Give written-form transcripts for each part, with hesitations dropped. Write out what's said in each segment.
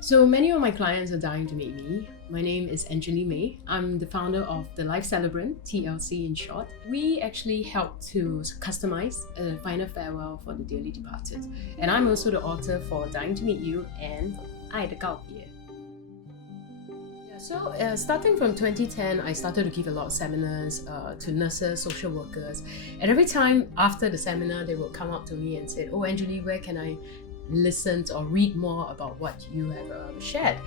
So many of my clients are dying to meet me. My name is Angjolie Mei. I'm the founder of the Life Celebrant, TLC in short. We actually help to customize a final farewell for the dearly departed. And I'm also the author for Dying to Meet You and 爱的告别. So starting from 2010, I started to give a lot of seminars to nurses, social workers. And every time after the seminar, they will come up to me and say, "Oh, Angjolie, where can I listen or read more about what you have shared?"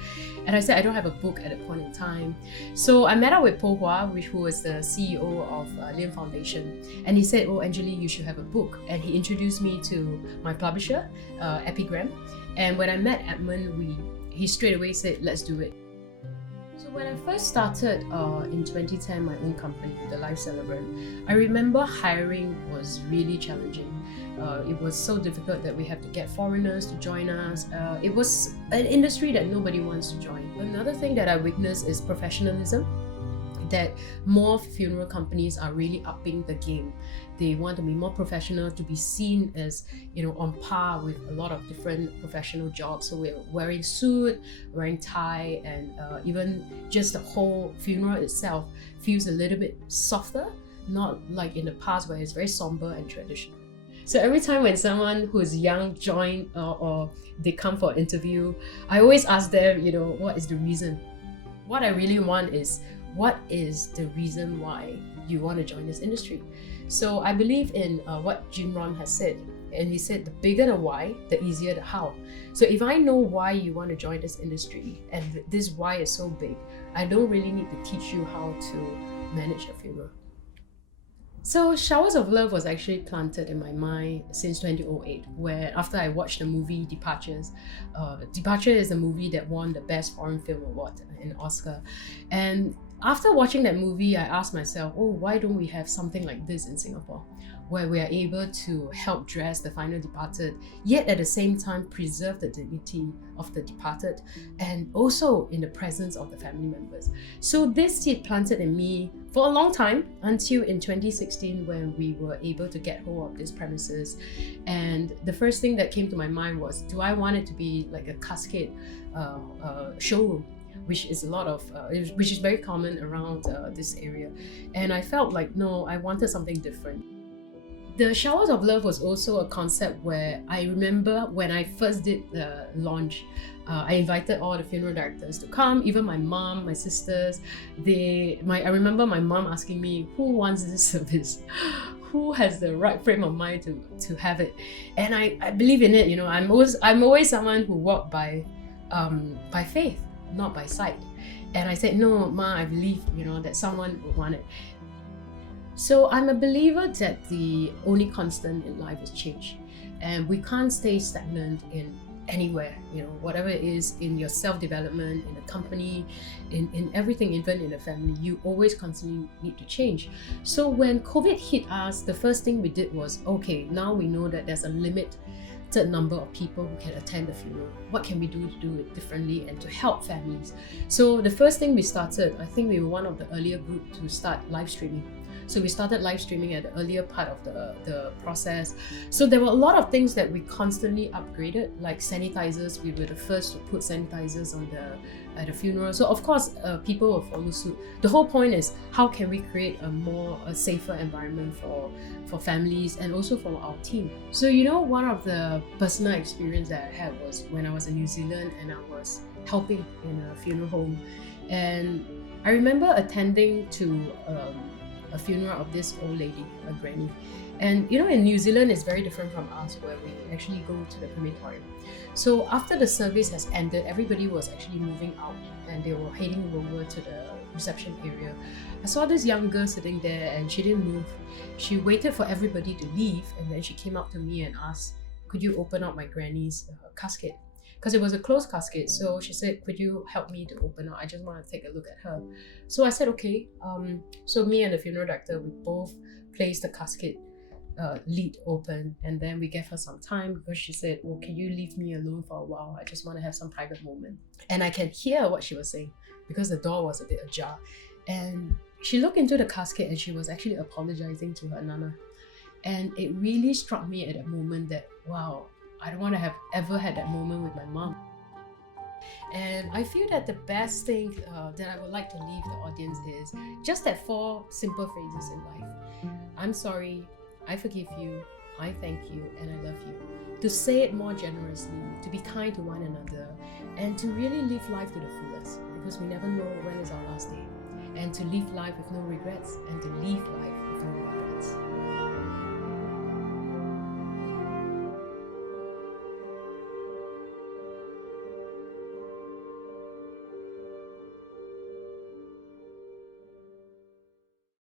And I said, I don't have a book at that point in time. So I met up with 𝘋𝘺𝘯𝘨, who was the CEO of 𝘋𝘺𝘧𝘮 Foundation. And he said, "Oh, Angjolie, you should have a book." And he introduced me to my publisher, 𝘋𝘺𝘧𝘮. And when I met Edmund, he straight away said, "Let's do it." So when I first started in 2010, my own company, the Life Celebrant, I remember hiring was really challenging. It was so difficult that we have to get foreigners to join us. It was an industry that nobody wants to join. Another thing that I witnessed is professionalism, that more funeral companies are really upping the game. They want to be more professional, to be seen as, on par with a lot of different professional jobs. So we're wearing suit, wearing tie, and even just the whole funeral itself feels a little bit softer, not like in the past where it's very somber and traditional. So every time when someone who's young join or they come for an interview, I always ask them, what is the reason? What I really want is, what is the reason why you want to join this industry? So I believe in what Jim Rohn has said, and he said the bigger the why, the easier the how. So if I know why you want to join this industry, and this why is so big, I don't really need to teach you how to manage a funeral. So Showers of Love was actually planted in my mind since 2008, where after I watched the movie Departures. Departure is a movie that won the Best Foreign Film Award in Oscar. And after watching that movie, I asked myself, why don't we have something like this in Singapore, where we are able to help dress the final departed, yet at the same time preserve the dignity of the departed, and also in the presence of the family members. So this seed planted in me for a long time, until in 2016 when we were able to get hold of this premises. And the first thing that came to my mind was, do I want it to be like a casket showroom? Which is which is very common around this area. And I felt like, no, I wanted something different. The Showers of Love was also a concept where I remember when I first did the launch, I invited all the funeral directors to come, even my mom, my sisters. I remember my mom asking me, who wants this service? Who has the right frame of mind to have it? And I believe in it. I'm always someone who walked by faith, not by sight. And I said, no, Ma, I believe, that someone would want it. So I'm a believer that the only constant in life is change. And we can't stay stagnant in anywhere, whatever it is, in your self-development, in a company, in everything, even in a family, you always constantly need to change. So when COVID hit us, the first thing we did was, okay, now we know that there's a limited number of people who can attend the funeral. What can we do to do it differently and to help families? So the first thing we started, I think we were one of the earlier group to start live streaming. So we started live streaming at the earlier part of the process. So there were a lot of things that we constantly upgraded, like sanitizers. We were the first to put sanitizers at the funeral. So of course, people will follow suit. The whole point is, how can we create a safer environment for families and also for our team? So one of the personal experience that I had was when I was in New Zealand and I was helping in a funeral home. And I remember attending to a funeral of this old lady, a granny. And in New Zealand, it's very different from us, where we actually go to the crematorium. So after the service has ended, everybody was actually moving out and they were heading over to the reception area. I saw this young girl sitting there and she didn't move. She waited for everybody to leave, and then she came up to me and asked, could you open up my granny's casket? Because it was a closed casket. So she said, could you help me to open up? I just want to take a look at her. So I said, okay. So me and the funeral director, we both placed the casket lid open, and then we gave her some time because she said, well, can you leave me alone for a while? I just want to have some private moment. And I can hear what she was saying because the door was a bit ajar. And she looked into the casket and she was actually apologizing to her nana. And it really struck me at that moment that, wow, I don't want to have ever had that moment with my mom. And I feel that the best thing that I would like to leave the audience is just that 4 simple phrases in life. I'm sorry, I forgive you, I thank you, and I love you. To say it more generously, to be kind to one another, and to really live life to the fullest, because we never know when is our last day. And to live life with no regrets, and to live life with no regrets.